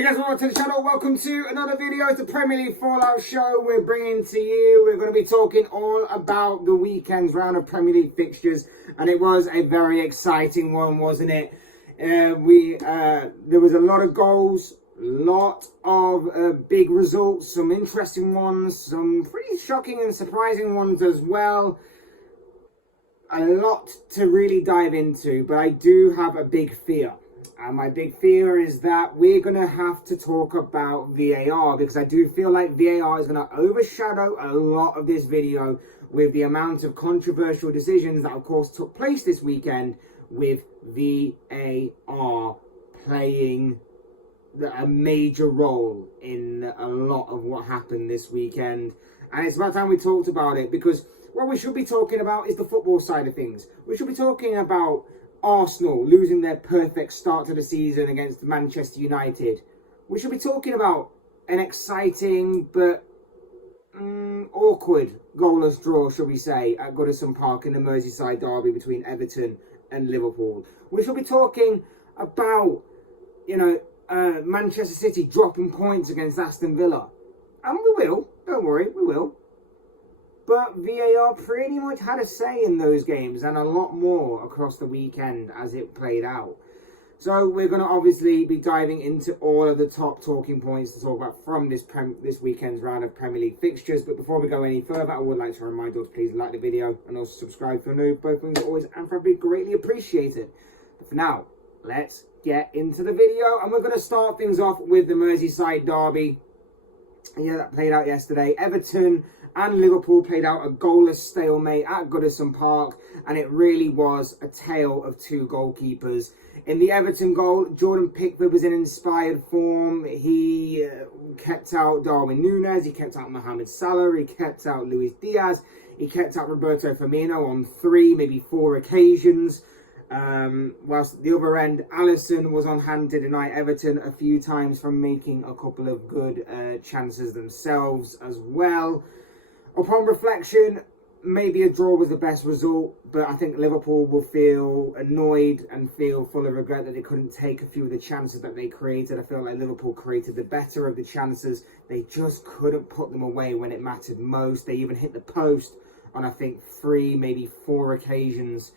Hey guys, welcome to the channel. Welcome to another video. It's the Premier League Fallout show we're bringing to you. We're going to be talking all about the weekend's round of Premier League fixtures, and it was a very exciting one, wasn't it? There was a lot of goals, lot of big results, some interesting ones, some pretty shocking and surprising ones as well. A lot to really dive into, but I do have a big fear. And my big fear is that we're going to have to talk about VAR, because I do feel like VAR is going to overshadow a lot of this video with the amount of controversial decisions that, of course, took place this weekend, with VAR playing a major role in a lot of what happened this weekend. And it's about time we talked about it, because what we should be talking about is the football side of things. We should be talking about Arsenal losing their perfect start to the season against Manchester United. We should be talking about an exciting but awkward goalless draw, shall we say, at Goodison Park in the Merseyside Derby between Everton and Liverpool. We should be talking about, Manchester City dropping points against Aston Villa. And we will, don't worry, we will. But VAR pretty much had a say in those games, and a lot more across the weekend as it played out. So we're going to obviously be diving into all of the top talking points to talk about from this weekend's round of Premier League fixtures. But before we go any further, I would like to remind you to please like the video and also subscribe if you're new. Both things are always and forever greatly appreciated. But for now, let's get into the video, and we're going to start things off with the Merseyside Derby. Yeah, that played out yesterday. Everton and Liverpool played out a goalless stalemate at Goodison Park, and it really was a tale of two goalkeepers. In the Everton goal, Jordan Pickford was in inspired form. He kept out Darwin Núñez, he kept out Mohamed Salah, he kept out Luis Diaz, he kept out Roberto Firmino on 3, maybe 4 occasions. Whilst at the other end, Alisson was on hand to deny Everton a few times from making a couple of good chances themselves as well. Upon reflection, maybe a draw was the best result, but I think Liverpool will feel annoyed and feel full of regret that they couldn't take a few of the chances that they created. I feel like Liverpool created the better of the chances. They just couldn't put them away when it mattered most. They even hit the post on, I think, 3, maybe 4 occasions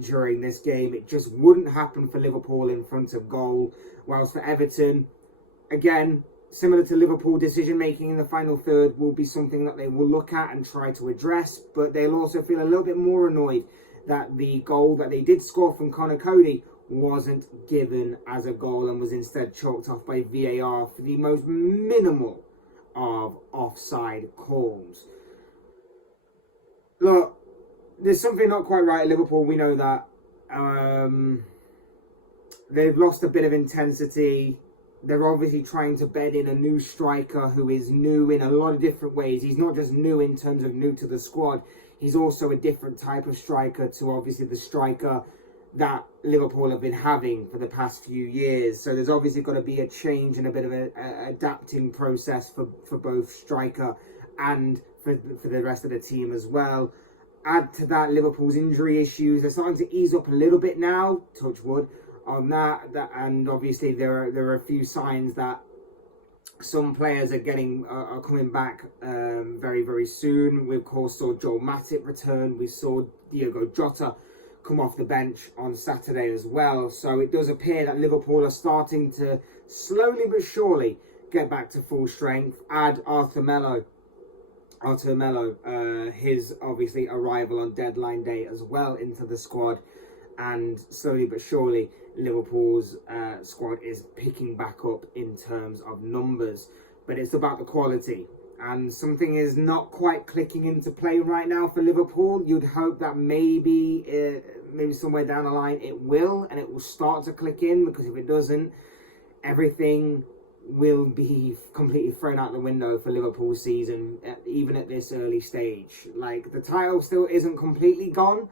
during this game. It just wouldn't happen for Liverpool in front of goal. Whilst for Everton, again, similar to Liverpool, decision-making in the final third will be something that they will look at and try to address, but they'll also feel a little bit more annoyed that the goal that they did score from Conor Cody wasn't given as a goal and was instead chalked off by VAR for the most minimal of offside calls. Look, there's something not quite right at Liverpool, we know that. They've lost a bit of intensity. They're obviously trying to bed in a new striker who is new in a lot of different ways. He's not just new in terms of new to the squad. He's also a different type of striker to obviously the striker that Liverpool have been having for the past few years. So there's obviously got to be a change and a bit of an adapting process for both striker and for the rest of the team as well. Add to that Liverpool's injury issues. They're starting to ease up a little bit now, touch wood, on that, and obviously there are a few signs that some players are coming back very, very soon. We of course saw Joel Matip return. We saw Diogo Jota come off the bench on Saturday as well. So it does appear that Liverpool are starting to slowly but surely get back to full strength. Add Arthur Melo, his obviously arrival on deadline day as well into the squad, and slowly but surely Liverpool's squad is picking back up in terms of numbers. But it's about the quality, and something is not quite clicking into play right now for Liverpool. You'd hope that maybe somewhere down the line it will, and it will start to click in, because if it doesn't, everything will be completely thrown out the window for Liverpool's season, even at this early stage. Like, the title still isn't completely gone,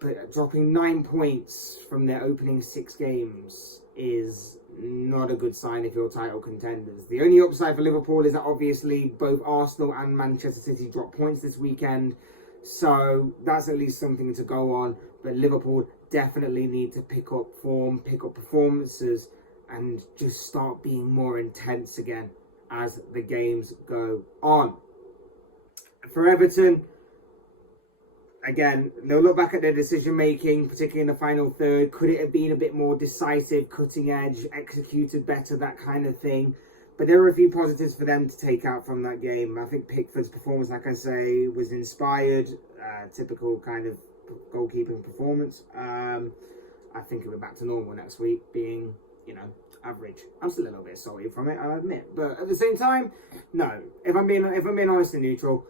but dropping 9 points from their opening 6 games is not a good sign if you're title contenders. The only upside for Liverpool is that obviously both Arsenal and Manchester City dropped points this weekend, so that's at least something to go on. But Liverpool definitely need to pick up form, pick up performances and just start being more intense again as the games go on. For Everton, again, they'll look back at their decision making, particularly in the final third. Could it have been a bit more decisive, cutting edge, executed better, that kind of thing? But there were a few positives for them to take out from that game. I think Pickford's performance, like I say, was inspired. Typical kind of goalkeeping performance. I think it'll be back to normal next week, being, average. I'm still a little bit salty from it, I'll admit. But at the same time, no. If I'm being honest and neutral,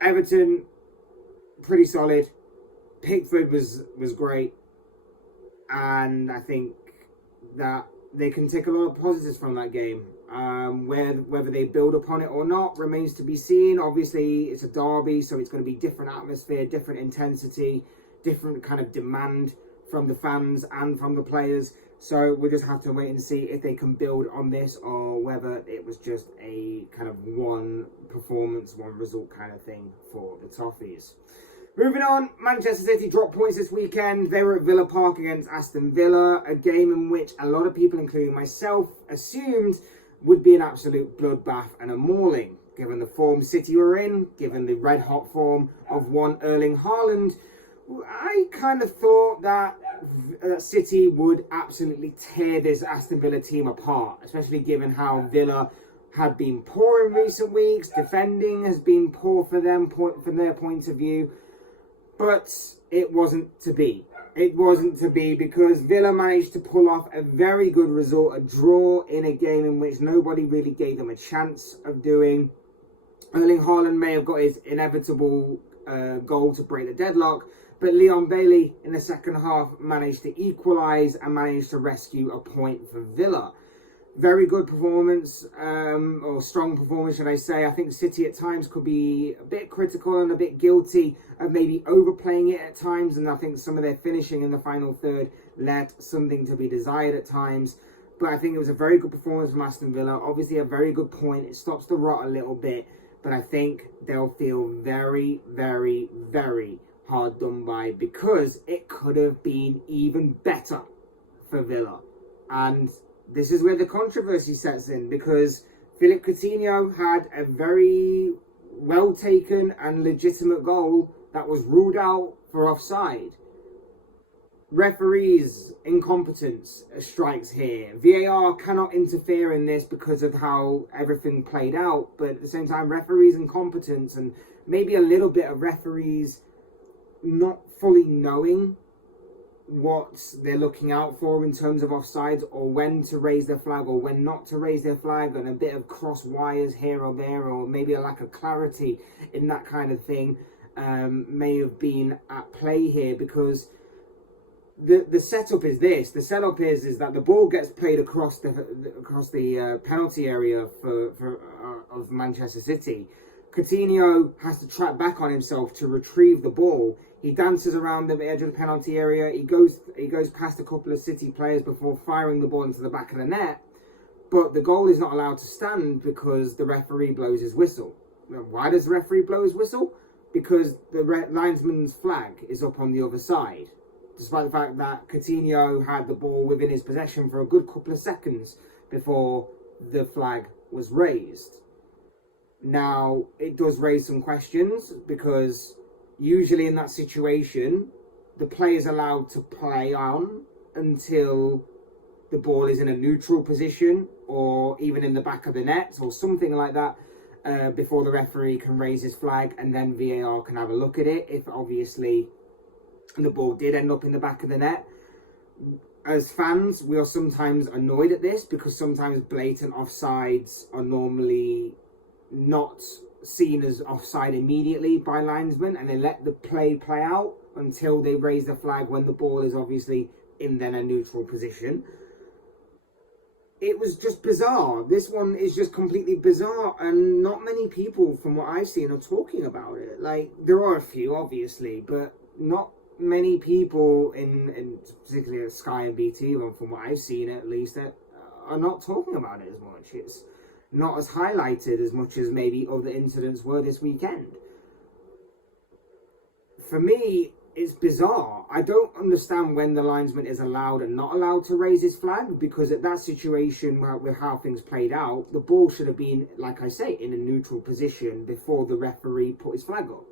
Everton, pretty solid. Pickford was great, and I think that they can take a lot of positives from that game. Whether they build upon it or not remains to be seen. Obviously, it's a derby, so it's going to be different atmosphere, different intensity, different kind of demand from the fans and from the players. So we'll just have to wait and see if they can build on this, or whether it was just a kind of one performance, one result kind of thing for the Toffees. Moving on, Manchester City dropped points this weekend. They were at Villa Park against Aston Villa, a game in which a lot of people, including myself, assumed would be an absolute bloodbath and a mauling. Given the form City were in, given the red-hot form of one Erling Haaland, I kind of thought that City would absolutely tear this Aston Villa team apart, especially given how Villa had been poor in recent weeks. Defending has been poor for them, from their point of view. But it wasn't to be. It wasn't to be, because Villa managed to pull off a very good result, a draw in a game in which nobody really gave them a chance of doing. Erling Haaland may have got his inevitable goal to break the deadlock, but Leon Bailey in the second half managed to equalise and managed to rescue a point for Villa. Very good performance, or strong performance, should I say. I think City at times could be a bit critical and a bit guilty of maybe overplaying it at times, and I think some of their finishing in the final third left something to be desired at times. But I think it was a very good performance from Aston Villa. Obviously a very good point. It stops the rot a little bit, but I think they'll feel very, very, very hard done by, because it could have been even better for Villa. And this is where the controversy sets in, because Philippe Coutinho had a very well taken and legitimate goal that was ruled out for offside. Referees' incompetence strikes here. VAR cannot interfere in this because of how everything played out, but at the same time, referees' incompetence, and maybe a little bit of referees not fully knowing what they're looking out for in terms of offsides, or when to raise their flag or when not to raise their flag, and a bit of cross wires here or there, or maybe a lack of clarity in that kind of thing may have been at play here, because the setup is this. The setup is that the ball gets played across the penalty area of Manchester City. Coutinho has to track back on himself to retrieve the ball. He dances around the edge of the penalty area. He goes past a couple of City players before firing the ball into the back of the net. But the goal is not allowed to stand because the referee blows his whistle. Why does the referee blow his whistle? Because the linesman's flag is up on the other side, despite the fact that Coutinho had the ball within his possession for a good couple of seconds before the flag was raised. Now, it does raise some questions, because usually in that situation, the player is allowed to play on until the ball is in a neutral position, or even in the back of the net, or something like that, before the referee can raise his flag, and then VAR can have a look at it if obviously the ball did end up in the back of the net. As fans, we are sometimes annoyed at this, because sometimes blatant offsides are normally not seen as offside immediately by linesmen, and they let the play out until they raise the flag when the ball is obviously in then a neutral position. It was just bizarre. This one is just completely bizarre, and not many people, from what I've seen, are talking about it. Like, there are a few, obviously, but not many people, in particularly at Sky and BT, from what I've seen at least, are not talking about it as much. It's not as highlighted as much as maybe other incidents were this weekend. For me, it's bizarre. I don't understand when the linesman is allowed and not allowed to raise his flag, because at that situation, with how things played out, the ball should have been, like I say, in a neutral position before the referee put his flag up.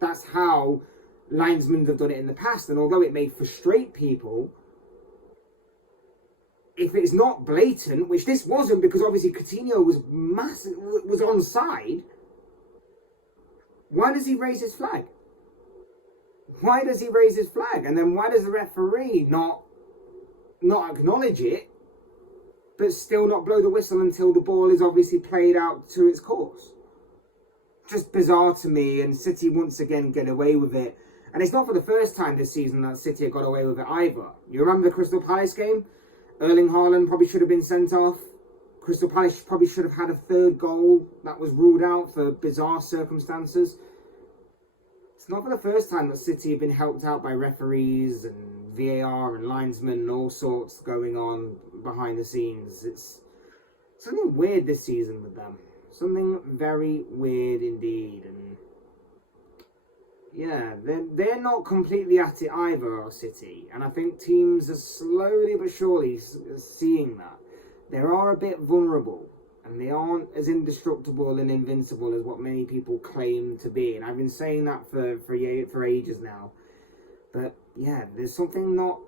That's how linesmen have done it in the past, and although it may frustrate people, if it's not blatant, which this wasn't, because obviously Coutinho was onside, why does he raise his flag? Why does he raise his flag? And then why does the referee not acknowledge it, but still not blow the whistle until the ball is obviously played out to its course? Just bizarre to me, and City once again get away with it. And it's not for the first time this season that City have got away with it either. You remember the Crystal Palace game? Erling Haaland probably should have been sent off. Crystal Palace probably should have had a third goal that was ruled out for bizarre circumstances. It's not for the first time that City have been helped out by referees and VAR and linesmen and all sorts going on behind the scenes. It's something weird this season with them. Something very weird indeed. And yeah, they're not completely at it either, City. And I think teams are slowly but surely seeing that. They are a bit vulnerable. And they aren't as indestructible and invincible as what many people claim to be. And I've been saying that for ages now. But yeah, there's something not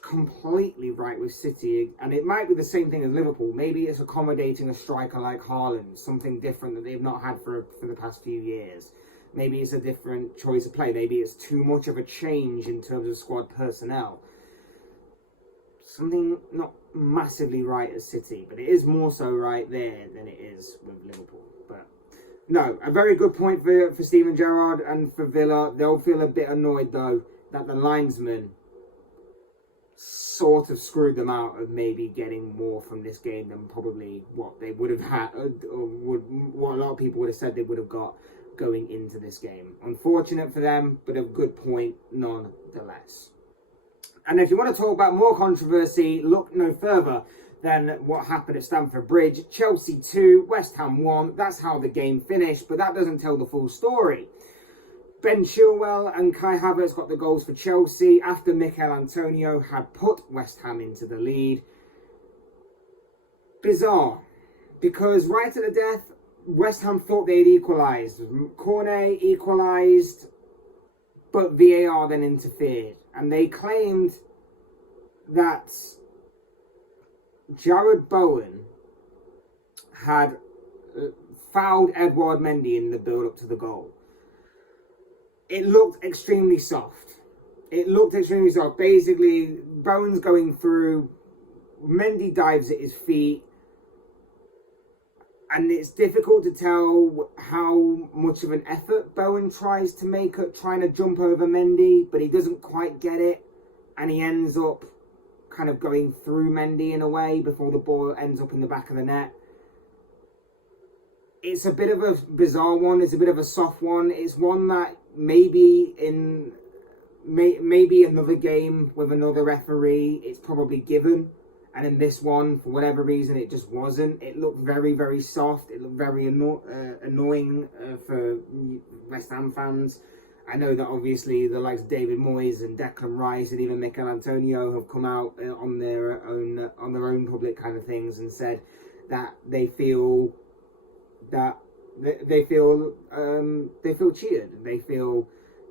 completely right with City. And it might be the same thing as Liverpool. Maybe it's accommodating a striker like Haaland. Something different that they've not had for the past few years. Maybe it's a different choice of play. Maybe it's too much of a change in terms of squad personnel. Something not massively right at City, but it is more so right there than it is with Liverpool. But no, a very good point for Steven Gerrard and for Villa. They'll feel a bit annoyed though that the linesman sort of screwed them out of maybe getting more from this game than probably what they would have had, or what a lot of people would have said they would have got going into this game. Unfortunate for them, but a good point nonetheless. And if you want to talk about more controversy, look no further than what happened at Stamford Bridge. Chelsea 2, West Ham 1. That's how the game finished, but that doesn't tell the full story. Ben Chilwell and Kai Havertz got the goals for Chelsea after Mikel Antonio had put West Ham into the lead. Bizarre, because right at the death, West Ham thought they'd equalised. Cornet equalised, but VAR then interfered. And they claimed that Jared Bowen had fouled Edouard Mendy in the build-up to the goal. It looked extremely soft. Basically, Bowen's going through, Mendy dives at his feet, and it's difficult to tell how much of an effort Bowen tries to make at trying to jump over Mendy, but he doesn't quite get it, and he ends up kind of going through Mendy in a way before the ball ends up in the back of the net. It's a bit of a bizarre one. It's a bit of a soft one. It's one that maybe in another game with another referee, it's probably given. And in this one, for whatever reason, it just wasn't. It looked very, very soft. It looked very annoying for West Ham fans. I know that obviously the likes of David Moyes and Declan Rice and even Mikel Antonio have come out on their own public kind of things and said that they feel cheated. They feel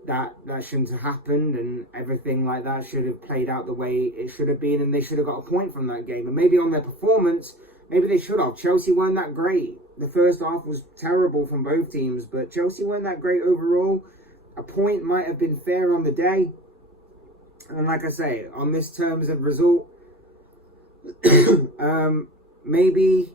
that shouldn't have happened and everything like that should have played out the way it should have been, and they should have got a point from that game. And maybe on their performance, maybe they should have. Chelsea weren't that great. The first half was terrible from both teams, but Chelsea weren't that great overall. A point might have been fair on the day. And like I say, on this terms of result, maybe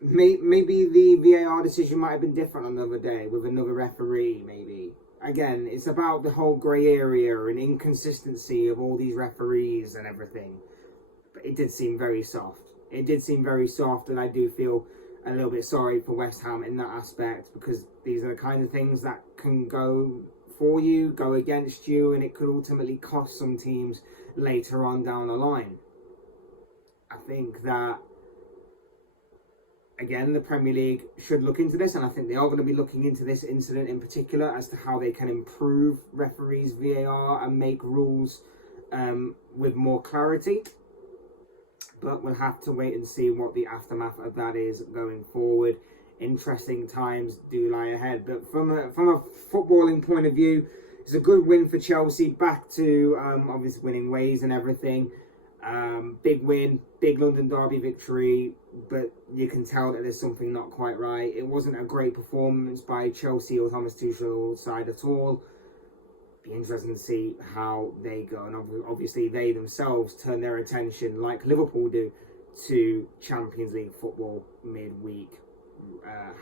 the VAR decision might have been different on another day with another referee, maybe. Again, it's about the whole grey area and inconsistency of all these referees and everything. But it did seem very soft. And I do feel a little bit sorry for West Ham in that aspect, because these are the kind of things that can go for you, go against you, and it could ultimately cost some teams later on down the line. I think that, again, the Premier League should look into this, and I think they are going to be looking into this incident in particular as to how they can improve referees' VAR and make rules with more clarity. But we'll have to wait and see what the aftermath of that is going forward. Interesting times do lie ahead. But from a footballing point of view, it's a good win for Chelsea, back to obviously winning ways and everything. Big win, big London Derby victory, but you can tell that there's something not quite right. It wasn't a great performance by Chelsea or Thomas Tuchel's side at all. Be interesting to see how they go, and obviously they themselves turn their attention, like Liverpool do, to Champions League football midweek,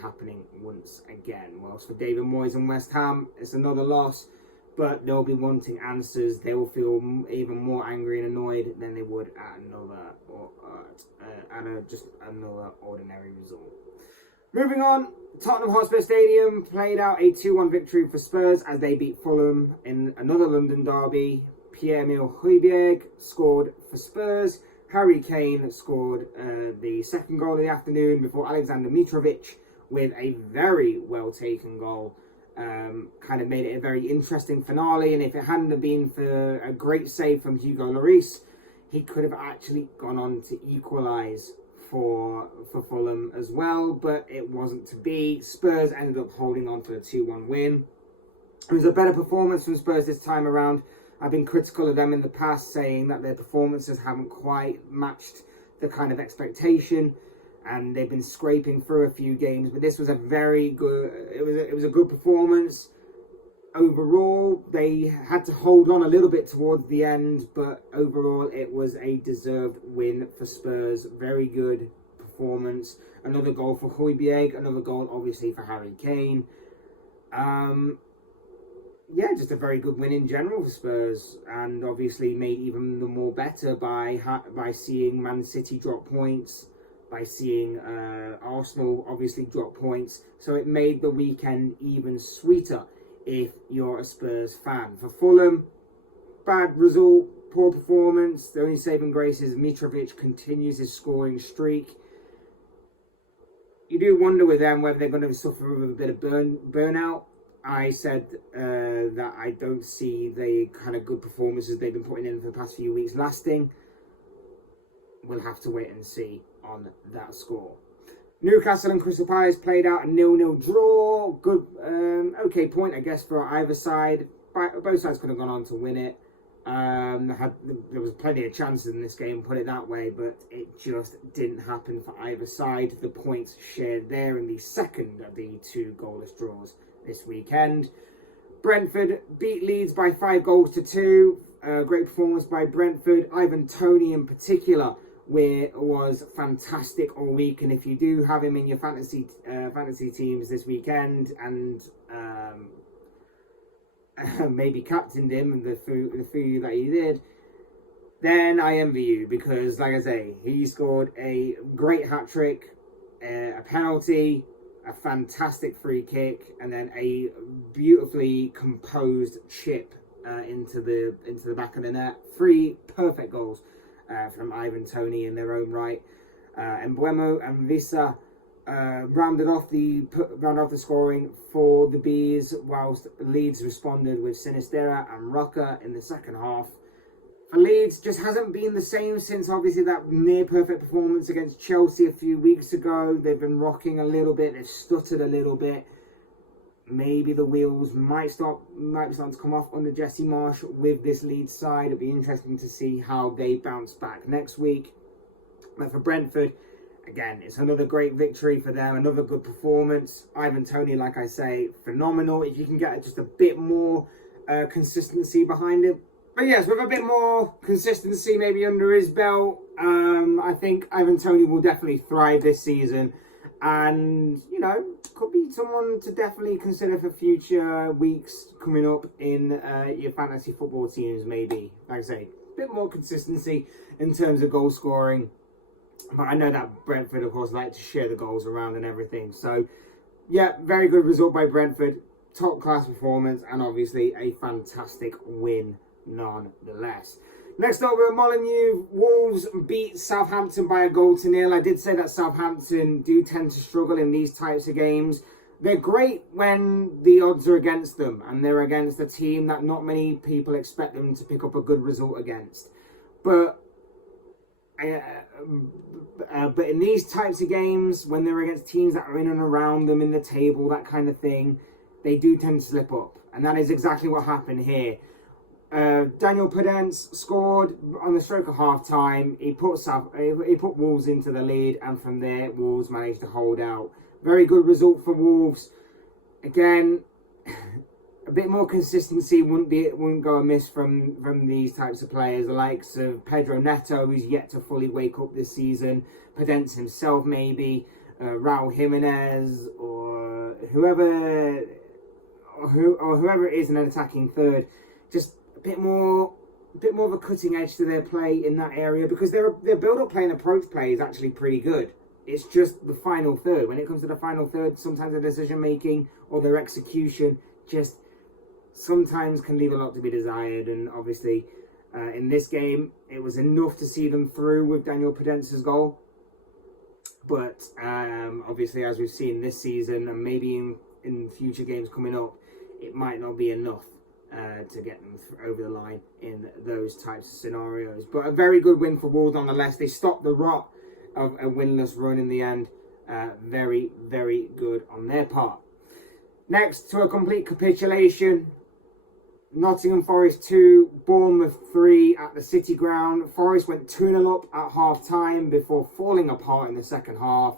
happening once again. Whilst for David Moyes and West Ham, it's another loss, but they'll be wanting answers. They will feel even more angry and annoyed than they would at just another ordinary result. Moving on, Tottenham Hotspur Stadium played out a 2-1 victory for Spurs as they beat Fulham in another London derby. Pierre-Emile Højbjerg scored for Spurs. Harry Kane scored the second goal of the afternoon before Alexander Mitrovic with a very well taken goal. Kind of made it a very interesting finale, and if it hadn't have been for a great save from Hugo Lloris, he could have actually gone on to equalise for Fulham as well, but it wasn't to be. Spurs ended up holding on to a 2-1 win. It was a better performance from Spurs this time around. I've been critical of them in the past, saying that their performances haven't quite matched the kind of expectation, and they've been scraping through a few games, but this was a very good, it was a good performance. Overall, they had to hold on a little bit towards the end, but overall it was a deserved win for Spurs. Very good performance. Another goal for Højbjerg, another goal obviously for Harry Kane. Yeah, just a very good win in general for Spurs, and obviously made even the more better by seeing Man City drop points, by seeing Arsenal obviously drop points. So it made the weekend even sweeter if you're a Spurs fan. For Fulham, bad result, poor performance. The only saving grace is Mitrovic continues his scoring streak. You do wonder with them whether they're going to suffer with a bit of burnout. I said that I don't see the kind of good performances they've been putting in for the past few weeks lasting. We'll have to wait and see on that score. Newcastle and Crystal Palace played out a 0-0 draw. Good, okay point, I guess, for either side. Both sides could have gone on to win it. There was plenty of chances in this game, put it that way, but it just didn't happen for either side. The points shared there in the second of the two goalless draws this weekend. Brentford beat Leeds by 5-2. Great performance by Brentford. Ivan Toney in particular was fantastic all week, and if you do have him in your fantasy teams this weekend and maybe captained him and the few that he did, then I envy you, because like I say, he scored a great hat-trick, a penalty, a fantastic free kick, and then a beautifully composed chip into the back of the net. 3 perfect goals from Ivan Toney in their own right. Embuemo and Visa rounded off the scoring for the Bees, whilst Leeds responded with Sinistera and Rocker in the second half. For Leeds, just hasn't been the same since obviously that near perfect performance against Chelsea a few weeks ago. They've been rocking a little bit, they've stuttered a little bit. Maybe the wheels might be starting to come off under Jesse Marsh with this Leeds side. It'll be interesting to see how they bounce back next week. But for Brentford, again, it's another great victory for them, another good performance. Ivan Toney, like I say, phenomenal. If you can get just a bit more consistency behind him. But yes, with a bit more consistency maybe under his belt, I think Ivan Toney will definitely thrive this season. And, you know, could be someone to definitely consider for future weeks coming up in your fantasy football teams, maybe. Like I say, a bit more consistency in terms of goal scoring. But I know that Brentford, of course, like to share the goals around and everything. So, yeah, very good result by Brentford. Top class performance, and obviously a fantastic win nonetheless. Next up, we're at Molineux. Wolves beat Southampton by 1-0. I did say that Southampton do tend to struggle in these types of games. They're great when the odds are against them and they're against a team that not many people expect them to pick up a good result against. But in these types of games, when they're against teams that are in and around them in the table, that kind of thing, they do tend to slip up. And that is exactly what happened here. Daniel Podence scored on the stroke of half-time. He put Wolves into the lead, and from there, Wolves managed to hold out. Very good result for Wolves. Again, a bit more consistency wouldn't go amiss from these types of players. The likes of Pedro Neto, who's yet to fully wake up this season. Podence himself, maybe. Raul Jimenez, or whoever it is in an attacking third. Just a bit more of a cutting edge to their play in that area, because their build-up play and approach play is actually pretty good. It's just the final third. When it comes to the final third, sometimes their decision-making or their execution just sometimes can leave a lot to be desired. And obviously, in this game, it was enough to see them through with Daniel Podence's goal. But obviously, as we've seen this season, and maybe in future games coming up, it might not be enough to get them over the line in those types of scenarios. But a very good win for Wolves nonetheless. They stopped the rot of a winless run in the end. Very, very good on their part. Next, to a complete capitulation. Nottingham Forest 2, Bournemouth 3 at the City Ground. Forest went 2-0 up at half-time before falling apart in the second half.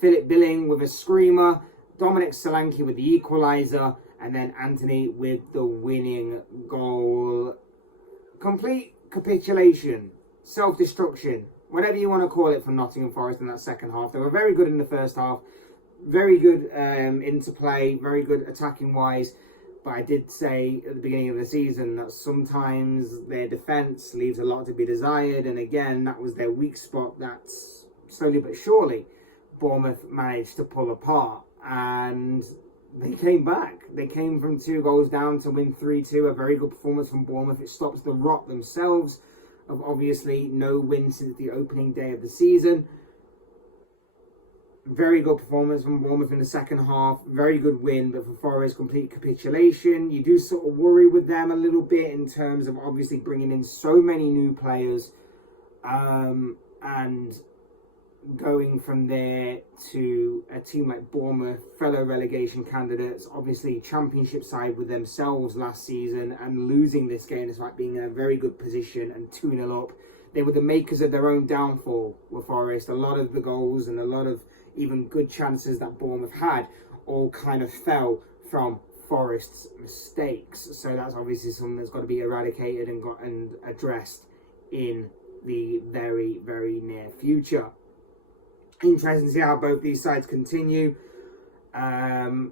Philip Billing with a screamer. Dominic Solanke with the equaliser. And then Anthony with the winning goal. Complete capitulation. Self-destruction. Whatever you want to call it, from Nottingham Forest in that second half. They were very good in the first half. Very good into play. Very good attacking-wise. But I did say at the beginning of the season that sometimes their defence leaves a lot to be desired. And again, that was their weak spot. That's slowly but surely Bournemouth managed to pull apart. And they came back. They came from 2 goals down to win 3-2. A very good performance from Bournemouth. It stops the rot themselves of obviously no win since the opening day of the season. Very good performance from Bournemouth in the second half. Very good win, but for Forest, complete capitulation. You do sort of worry with them a little bit in terms of obviously bringing in so many new players and going from there to a team like Bournemouth, fellow relegation candidates, obviously championship side with themselves last season, and losing this game is like being in a very good position and 2-0 up. They were the makers of their own downfall with Forest. A lot of the goals and a lot of even good chances that Bournemouth had all kind of fell from Forest's mistakes. So that's obviously something that's got to be eradicated and addressed in the very, very near future. Interesting to see how both these sides continue, and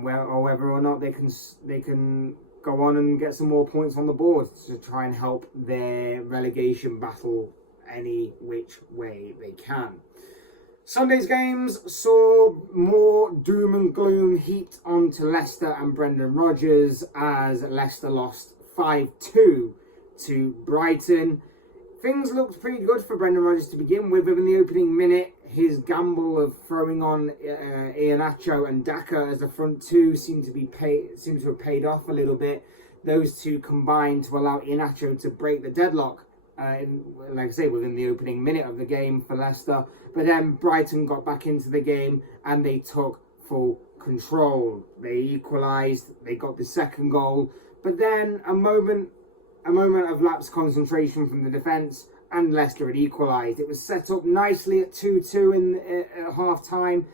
whether or not they can go on and get some more points on the board to try and help their relegation battle any which way they can. Sunday's games saw more doom and gloom heaped onto Leicester and Brendan Rodgers as Leicester lost 5-2 to Brighton. Things looked pretty good for Brendan Rodgers to begin with. In the opening minute, his gamble of throwing on Iheanacho and Daka as the front two seemed to have paid off a little bit. Those two combined to allow Iheanacho to break the deadlock, like I say, within the opening minute of the game for Leicester. But then Brighton got back into the game and they took full control. They equalised, they got the second goal, but then a moment of lapsed concentration from the defence, and Leicester had equalised. It was set up nicely at 2-2 at half-time,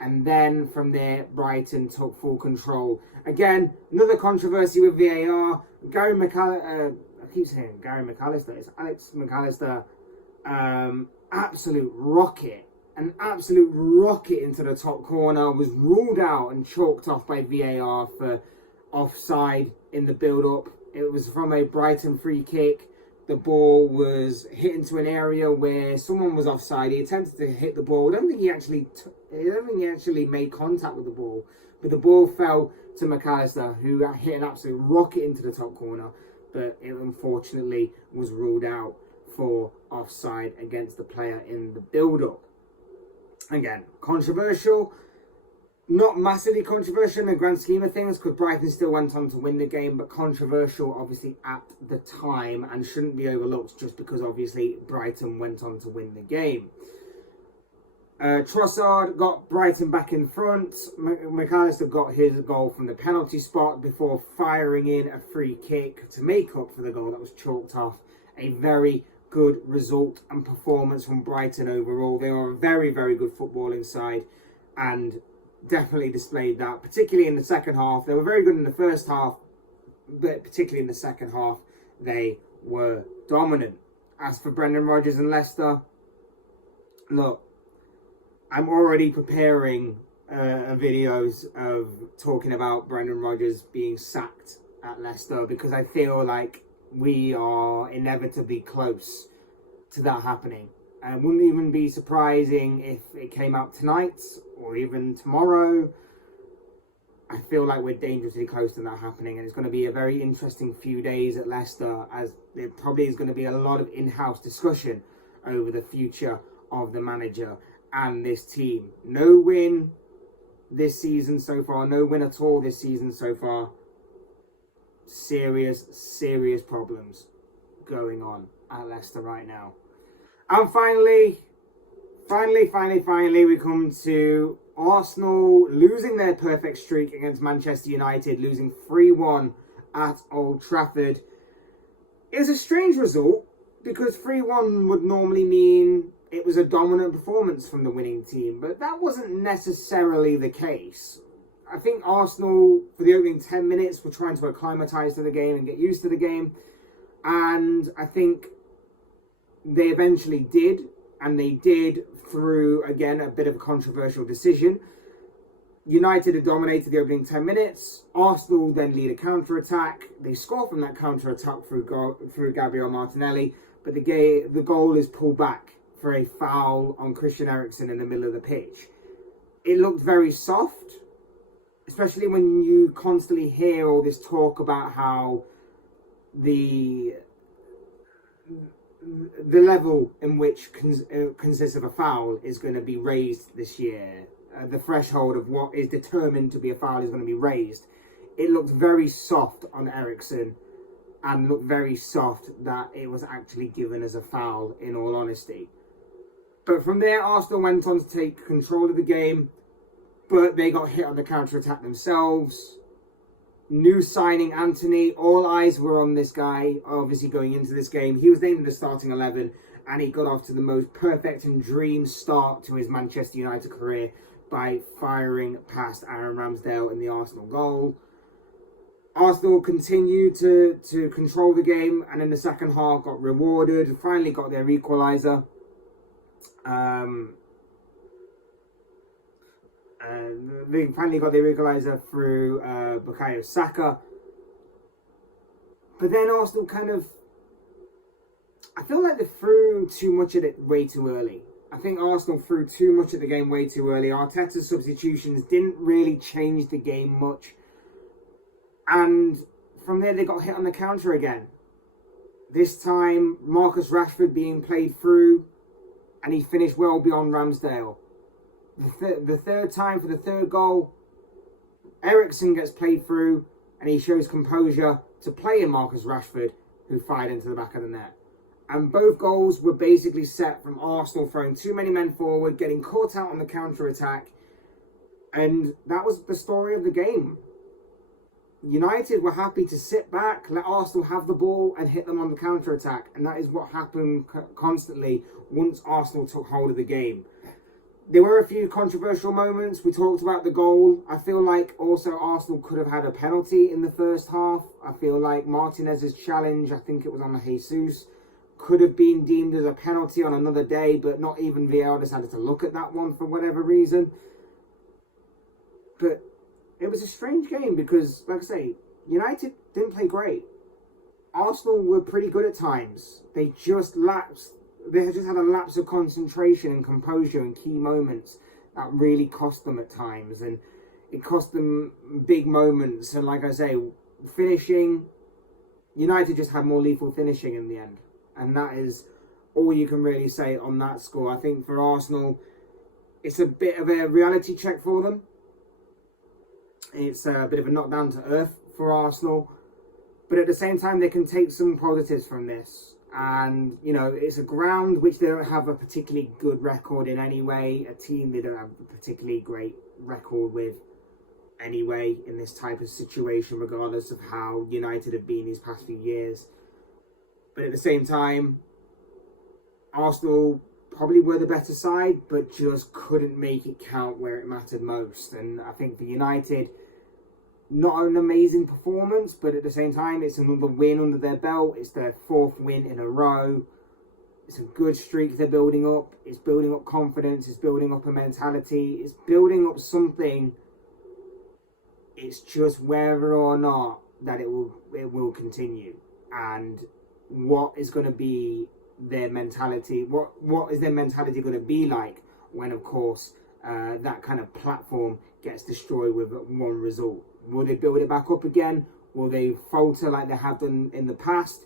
and then from there, Brighton took full control. Again, another controversy with VAR. Gary McAllister, I keep saying Gary McAllister, it's Alex McAllister, an absolute rocket into the top corner, was ruled out and chalked off by VAR for offside in the build-up. It was from a Brighton free kick. The ball was hit into an area where someone was offside. He attempted to hit the ball. I don't think he actually made contact with the ball. But the ball fell to McAllister, who hit an absolute rocket into the top corner. but it unfortunately was ruled out for offside against the player in the build-up. Again, controversial. Not massively controversial in the grand scheme of things, because Brighton still went on to win the game, but controversial obviously at the time and shouldn't be overlooked just because obviously Brighton went on to win the game. Trossard got Brighton back in front. McAllister got his goal from the penalty spot before firing in a free kick to make up for the goal that was chalked off. A very good result and performance from Brighton overall. They are a very, very good footballing side and definitely displayed that, particularly in the second half. They were very good in the first half, but particularly in the second half, they were dominant. As for Brendan Rodgers and Leicester, look, I'm already preparing videos of talking about Brendan Rodgers being sacked at Leicester, because I feel like we are inevitably close to that happening. And it wouldn't even be surprising if it came out tonight or even tomorrow. I feel like we're dangerously close to that happening, and it's going to be a very interesting few days at Leicester, as there probably is going to be a lot of in-house discussion over the future of the manager and this team. No win this season so far, no win at all this season so far. Serious problems going on at Leicester right now. And finally, we come to Arsenal losing their perfect streak against Manchester United, losing 3-1 at Old Trafford. It was a strange result, because 3-1 would normally mean it was a dominant performance from the winning team, but that wasn't necessarily the case. I think Arsenal, for the opening 10 minutes, were trying to acclimatise to the game and get used to the game, and I think they eventually did, and they did through, again, a bit of a controversial decision. United had dominated the opening 10 minutes. Arsenal then lead a counter-attack. They score from that counter-attack through Gabriel Martinelli, but the goal is pulled back for a foul on Christian Eriksen in the middle of the pitch. It looked very soft, especially when you constantly hear all this talk about how the level in which consists of a foul is going to be raised this year. The threshold of what is determined to be a foul is going to be raised. It looked very soft on Eriksen, and looked very soft that it was actually given as a foul, in all honesty. But from there, Arsenal went on to take control of the game, but they got hit on the counter-attack themselves. New signing Anthony, all eyes were on this guy, obviously going into this game. He was named in the starting 11, and he got off to the most perfect and dream start to his Manchester United career by firing past Aaron Ramsdale in the Arsenal goal. Arsenal continued to control the game, and in the second half got rewarded, finally got their equaliser. They finally got their equaliser through Bukayo Saka. But then Arsenal I feel like they threw too much at it way too early. I think Arsenal threw too much at the game way too early. Arteta's substitutions didn't really change the game much. And from there they got hit on the counter again. This time Marcus Rashford being played through, and he finished well beyond Ramsdale. The third time for the third goal, Eriksen gets played through, and he shows composure to play in Marcus Rashford, who fired into the back of the net. And both goals were basically set from Arsenal throwing too many men forward, getting caught out on the counter-attack, and that was the story of the game. United were happy to sit back, let Arsenal have the ball and hit them on the counter-attack, and that is what happened constantly once Arsenal took hold of the game. There were a few controversial moments. We talked about the goal. I feel like also Arsenal could have had a penalty in the first half. I feel like Martinez's challenge, I think it was on Jesus, could have been deemed as a penalty on another day, but not even VAR decided to look at that one for whatever reason. But it was a strange game because, like I say, United didn't play great. Arsenal were pretty good at times. They just lapsed. They had just had a lapse of concentration and composure in key moments that really cost them at times, and it cost them big moments. And like I say, finishing United just had more lethal finishing in the end. And that is all you can really say on that score. I think for Arsenal, it's a bit of a reality check for them. It's a bit of a knock down to earth for Arsenal. But at the same time, they can take some positives from this. And, you know, it's a ground which they don't have a particularly good record in anyway. A team they don't have a particularly great record with anyway in this type of situation, regardless of how United have been these past few years. But at the same time, Arsenal probably were the better side, but just couldn't make it count where it mattered most. And I think for United, not an amazing performance, but at the same time, it's another win under their belt. It's their 4th win in a row. It's a good streak they're building up. It's building up confidence. It's building up a mentality. It's building up something. It's just whether or not that it will continue. And what is going to be their mentality? What is their mentality going to be like when, of course, that kind of platform gets destroyed with one result? Will they build it back up again? Will they falter like they have done in the past?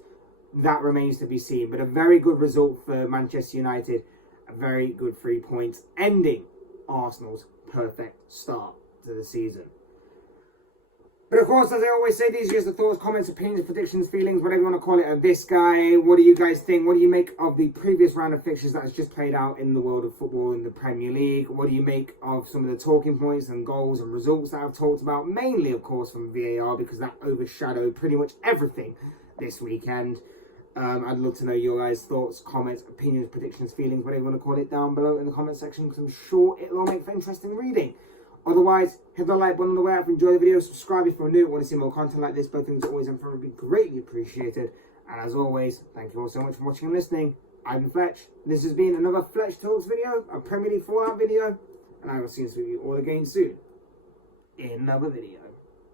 That remains to be seen. But a very good result for Manchester United. A very good 3 points, ending Arsenal's perfect start to the season. But of course, as I always say, these are just the thoughts, comments, opinions, predictions, feelings, whatever you want to call it, of this guy. What do you guys think? What do you make of the previous round of fixtures that has just played out in the world of football in the Premier League? What do you make of some of the talking points and goals and results that I've talked about? Mainly, of course, from VAR, because that overshadowed pretty much everything this weekend. I'd love to know your guys' thoughts, comments, opinions, predictions, feelings, whatever you want to call it, down below in the comment section, because I'm sure it'll all make for interesting reading. Otherwise, hit the like button on the way out if you enjoy the video. Subscribe if you're new and want to see more content like this. Both things are always and forever be greatly appreciated. And as always, thank you all so much for watching and listening. I've been Fletch. This has been another Fletch Talks video, a Premier League Fallout video. And I will see you all again soon in another video.